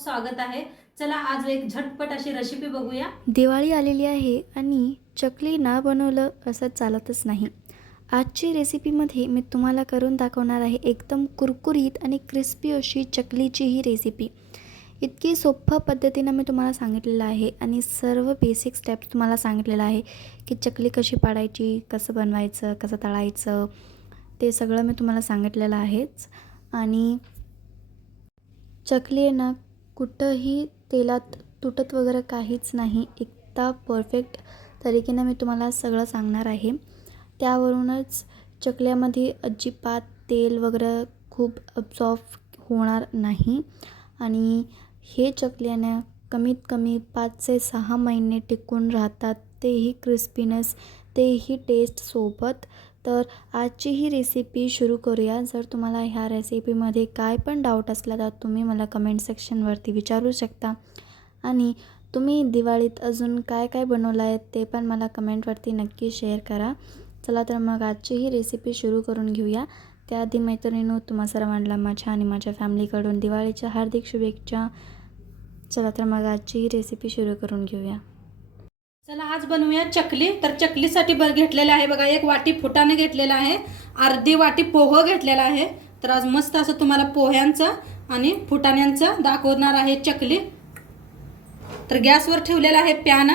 खूप स्वागत आहे. चला आज एक झटपट अशी रेसिपी बघूया. दिवाळी आलेली आहे आणि चकली न बनवलं असं चालतच नाही. आजची रेसिपीमध्ये मी तुम्हाला करून दाखवणार आहे एकदम कुरकुरीत आणि क्रिस्पी अशी चकलीची ही रेसिपी इतकी सोप्या पद्धतीनं मी तुम्हाला सांगितलेलं आहे आणि सर्व बेसिक स्टेप्स तुम्हाला सांगितलेलं आहे की चकली कशी पाडायची कसं बनवायचं कसं तळायचं ते सगळं मी तुम्हाला सांगितलेलं आहेच. आणि चकली आहे ना कुठंही तेलात तुटत वगैरे काहीच नाही. एकदा परफेक्ट तरीकेनं मी तुम्हाला सगळं सांगणार आहे. त्यावरूनच चकल्यामध्ये अजिबात तेल वगैरे खूप अब्झॉर्व होणार नाही. आणि हे चकल्यानं कमीत कमी पाच ते सहा महिने टिकून राहतात. तेही क्रिस्पीनेस तेही टेस्टसोबत तर आजची ही रेसिपी सुरू करूया. जर तुम्हाला ह्या रेसिपीमध्ये काय पण डाऊट असला तर तुम्ही मला कमेंट सेक्शनवरती विचारू शकता. आणि तुम्ही दिवाळीत अजून काय काय बनवलं आहे ते पण मला कमेंटवरती नक्की शेअर करा. चला तर मग आजची ही रेसिपी सुरू करून घेऊया. त्याआधी मैत्रिणीनो तुम्हा सर्वांना माझ्या आणि माझ्या फॅमिलीकडून दिवाळीच्या हार्दिक शुभेच्छा. चला तर मग आजची ही रेसिपी सुरू करून घेऊया. चला आज बनवूया चकली. तर चकलीसाठी ब घेतलेलं आहे बघा एक वाटी फुटाने घेतलेला आहे. अर्धी वाटी पोह घेतलेला आहे. तर आज मस्त असं तुम्हाला पोह्यांचं आणि फुटाण्यांचं दाखवणार आहे चकली. तर गॅसवर ठेवलेला आहे पॅन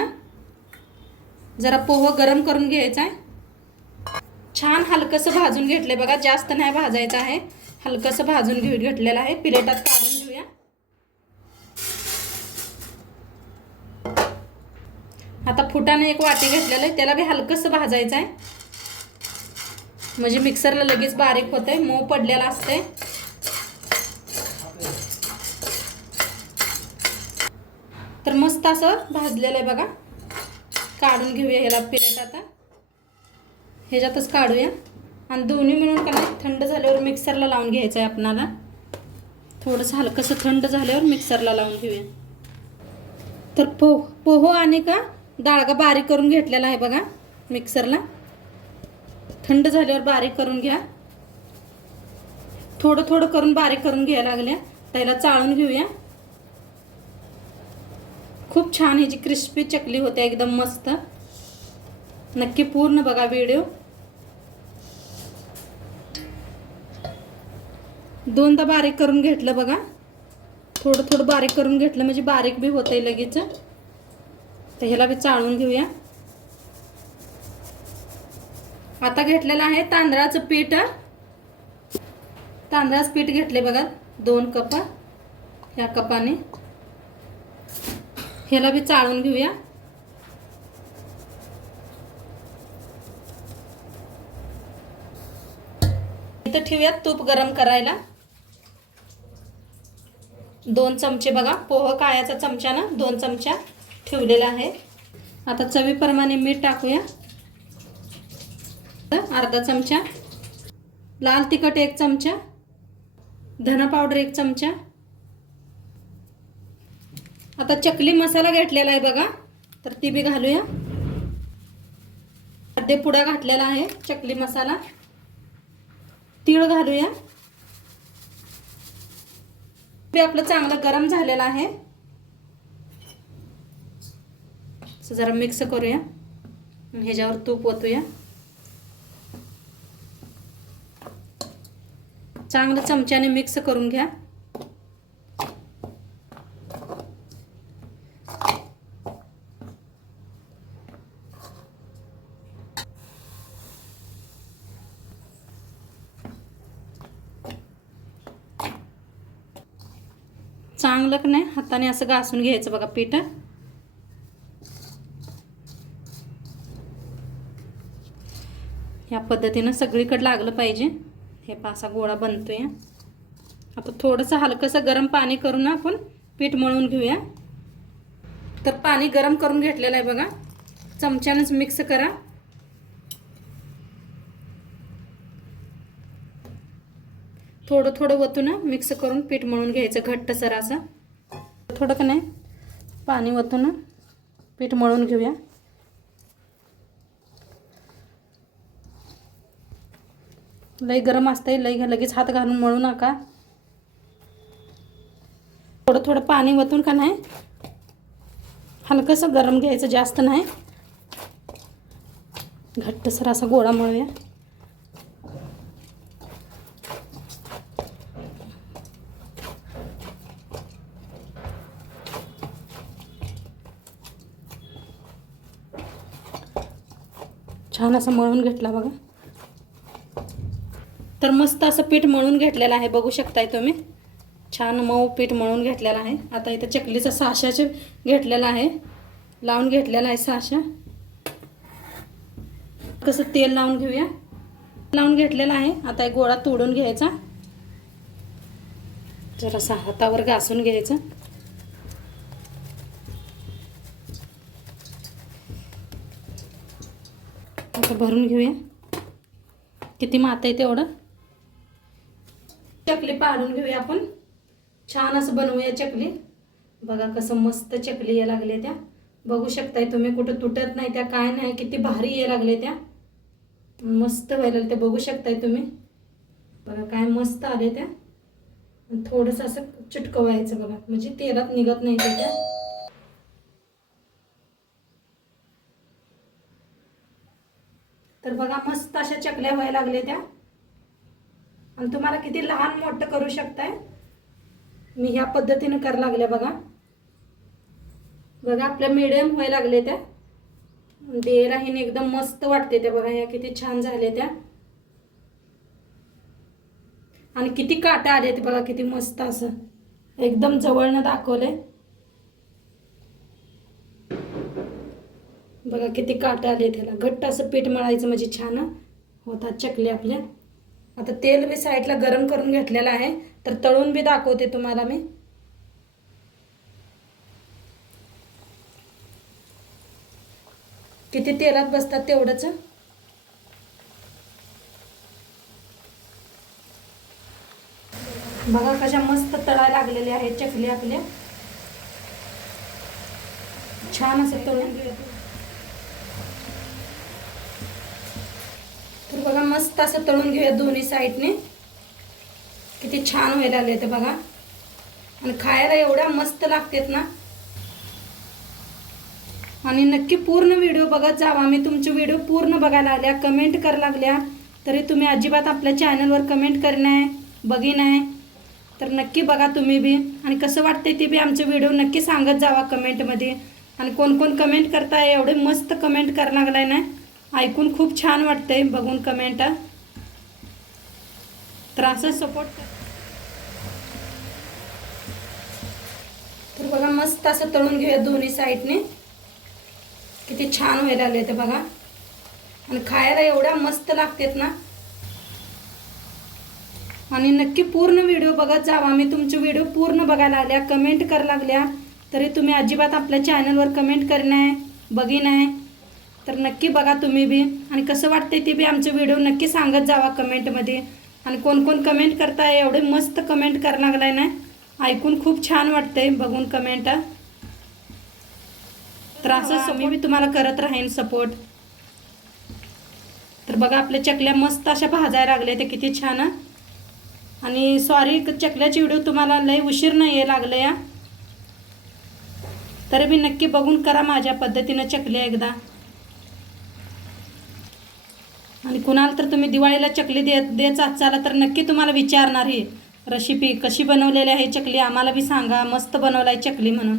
जरा पोह गरम करून घ्यायचा आहे. छान हलकंसं भाजून घेतलंय बघा जास्त नाही भाजायचं आहे. हलकंसं भाजून घेऊ घेतलेलं आहे. प्लेटात काढून आता फुटाने एक वाटी घेतलेलं आहे. त्याला बी हलकंसं भाजायचं आहे. म्हणजे मिक्सरला लगेच बारीक होतंय. मऊ पडलेला असतंय. तर मस्त असं भाजलेलं आहे बघा. काढून घेऊया ह्याला प्लेट आता. ह्याच्यातच काढूया. आणि दोन्ही मिळून का नाही थंड झाल्यावर मिक्सरला लावून घ्यायचं आहे आपणाला. थोडंसं हलकंसं थंड झाल्यावर मिक्सरला लावून घेऊया. तर पोह पोहो आणि का डाळगा बारीक करून घेतलेला आहे बघा मिक्सरला. थंड झाल्यावर बारीक करून घ्या. थोडं थोडं करून बारीक करून घ्यायला लागल्या त्याला चाळून घेऊया. खूप छान ह्याची क्रिस्पी चकली होते एकदम मस्त. नक्की पूर्ण बघा व्हिडिओ. दोनदा बारीक करून घेतलं बघा. थोडं थोडं बारीक करून घेतलं म्हणजे बारीक बी होतंय लगेच. तर ह्याला बी चाळून घेऊया. आता घेतलेलं आहे तांदळाचं पीठ. तांदळाचं पीठ घेतले बघा दोन कप ह्या कपाने. ह्याला बी चाळून घेऊया. इथं ठेवूया तूप गरम करायला. दोन चमचे बघा पोह काळ्याचा चमच्यानं दोन चमचा. ठेवलेलं आहे. आता चवीप्रमाणे मीठ टाकूया. अर्धा चमचा. लाल तिखट एक चमचा. धना पावडर एक चमचा. आता चकली मसाला घेतलेला आहे बघा. तर ती बी घालूया. अर्धे पुडा घातलेला आहे चकली मसाला. तीळ घालूया. ते आपलं चांगलं गरम झालेलं आहे. असं जरा मिक्स करूया. ह्याच्यावर तूप ओतूया. चांगलं चमच्याने मिक्स करून घ्या. चांगलं का नाही? हाताने असं घासून घ्यायचं बघा पीठ. ह्या पद्धतीनं सगळीकडे लागलं पाहिजे. हे पासा गोळा बनतो आहे आता थोडंसं हलकंसं गरम पाणी करून आपण पीठ मळून घेऊया. तर पाणी गरम करून घेतलेलं आहे बघा. चमच्यानंच मिक्स करा. थोडं थोडं वतून मिक्स करून पीठ मळून घ्यायचं घट्ट सरासं थोडं का नाही पाणी वतून पीठ मळून घेऊया. लई गरम असतंय लई लगेच हात घालून मळू नका. थोडं थोडं पाणी वतून का नाही? हलकंसं गरम घ्यायचं जास्त नाही. घट्टसर असा गोळा मळूया. छान असं मळून घेतला बघा. तर मस्त असं पीठ मळून घेतलेलं आहे. बघू शकताय तुम्ही. छान मऊ पीठ मळून घेतलेलं आहे. आता इथं चकलीचं साशाचे घेतलेलं आहे. लावून घेतलेलं आहे साशा. कसं तेल लावून घेऊया. लावून घेतलेलं आहे. आता एक गोळा तोडून घ्यायचा. जरासा हातावर घासून घ्यायचं. आता भरून घेऊया. किती माता आहे तेवढं? चकली पाडून घेऊया आपण. छान असं बनवूया चकली. बघा कसं मस्त चकली या लागले त्या. बघू शकताय तुम्ही कुठं तुटत नाही त्या काय नाही किती भारी या लागले त्या. मस्त व्हायला त्या बघू शकताय तुम्ही. बघा काय मस्त आले त्या. थोडंसं असं चिटकवायचं बघा. म्हणजे तेलात निघत नाही त्या. तर बघा मस्त अशा चकल्या व्हायला लागल्या त्या. आणि तुम्हाला किती लहान मोठं करू शकताय? मी ह्या पद्धतीनं करा लागल्या बघा. बघा आपल्या मिडियम व्हायला लागले त्या. देराहीने एकदम मस्त वाटते त्या बघा ह्या किती छान झाले त्या. आणि किती काटा आले ते बघा किती मस्त असं. एकदम जवळनं दाखवले बघा किती काटा आले त्याला. घट्ट असं पीठ मळायचं म्हणजे छान होतात चकले आपल्या. आता तेल बी साईडला गरम करून घेतलेलं आहे. तर तळून बी दाखवते तुम्हाला मी. किती तेलात बसतात तेवढंच? बघा कशा मस्त तळा लागलेल्या आहेत चकली आपल्या. छान असं तळून घेऊया तर बघा मस्त असं तळून घेऊया दोन्ही साईडने. किती छान व्हायला आले ते बघा. आणि खायला एवढ्या मस्त लागतात ना. आणि नक्की पूर्ण व्हिडिओ बघत जावा. मी तुमचे व्हिडिओ पूर्ण बघायला लागल्या कमेंट करा लागल्या. तरी तुम्ही अजिबात आपल्या चॅनलवर कमेंट करणे बघी नाही तर नक्की बघा तुम्ही बी. आणि कसं वाटते ते बी आमचे व्हिडिओ नक्की सांगत जावा कमेंटमध्ये. आणि कोण कोण कमेंट करताय एवढे मस्त कमेंट करायला लागलाय ना. ऐकून खूप छान वाटतंय. बघून कमेंट तर असंच सपोर्ट कर. तर बघा मस्त असं तळून घेऊया दोन्ही साईडने किती छान व्हायला आले ते बघा. आणि खायला एवढ्या मस्त लागतात ना. आणि नक्की पूर्ण व्हिडिओ बघत जावा. मी तुमचे व्हिडिओ पूर्ण बघायला आल्या. कमेंट कर लागल्या. तरी तुम्ही अजिबात आपल्या चॅनलवर कमेंट करणे बघी नाही. तर नक्की बघा तुम्ही बी. आणि कसं वाटतंय ते बी आमचे व्हिडिओ नक्की सांगत जावा कमेंटमध्ये आणि कोण कोण कमेंट करताय एवढे मस्त कमेंट करायला लागलाय ना? ऐकून खूप छान वाटतंय बघून कमेंट तर असं मी बी तुम्हाला करत राहीन सपोर्ट तर बघा आपल्या चकल्या मस्त अशा भाजायला लागल्या ते किती छान. आणि सॉरी चकल्याची व्हिडिओ तुम्हाला लय उशीर नाही आहे लागलं या तरी बी नक्की बघून करा माझ्या पद्धतीनं चकल्या एकदा आणि कुणाला तर तुम्ही दिवाळीला चकली दे देत चाला तर नक्की तुम्हाला विचारणार ही. रेसिपी कशी बनवलेली आहे चकली आम्हाला बी सांगा मस्त बनवलाय चकली म्हणून.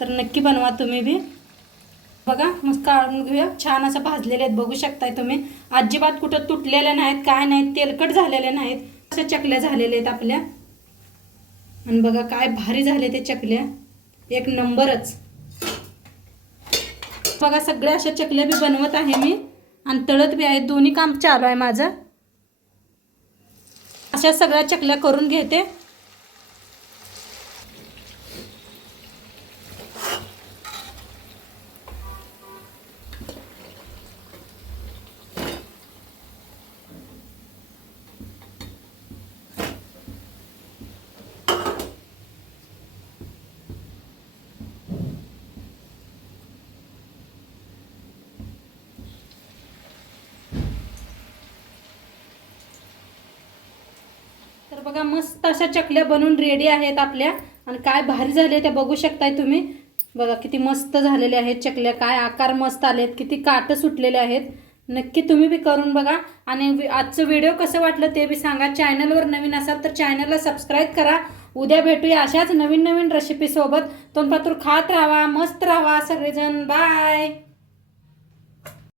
तर नक्की बनवा तुम्ही बी. बघा मस्त काढून घेऊया. छान असं भाजलेले आहेत बघू शकताय तुम्ही. अजिबात कुठं तुटलेल्या नाहीत काय नाहीत तेलकट झालेले नाहीत. अशा चकल्या झालेल्या आहेत आपल्या. आणि बघा काय भारी झाले ते चकल्या. एक नंबरच. बघा सगळ्या अशा चकल्या बी बनवत आहे मी. आणि तळत बी आहे. दोन्ही काम चालू आहे माझं. अशा सगळ्या चकल्या करून घेते. बघा मस्त अशा चकल्या बनवून रेडी आहेत आपल्या. आणि काय भारी झाले त्या बघू शकताय तुम्ही. बघा किती मस्त झालेले आहेत चकल्या. काय आकार मस्त आलेत. किती काटं सुटलेले आहेत. नक्की तुम्ही बी करून बघा. आणि आजचं व्हिडिओ कसं वाटलं ते बी सांगा. चॅनलवर नवीन असाल तर चॅनलला सबस्क्राईब करा. उद्या भेटूया अशाच नवीन नवीन रेसिपीसोबत तोंडपातूर खात राहा मस्त राहा सगळेजण. बाय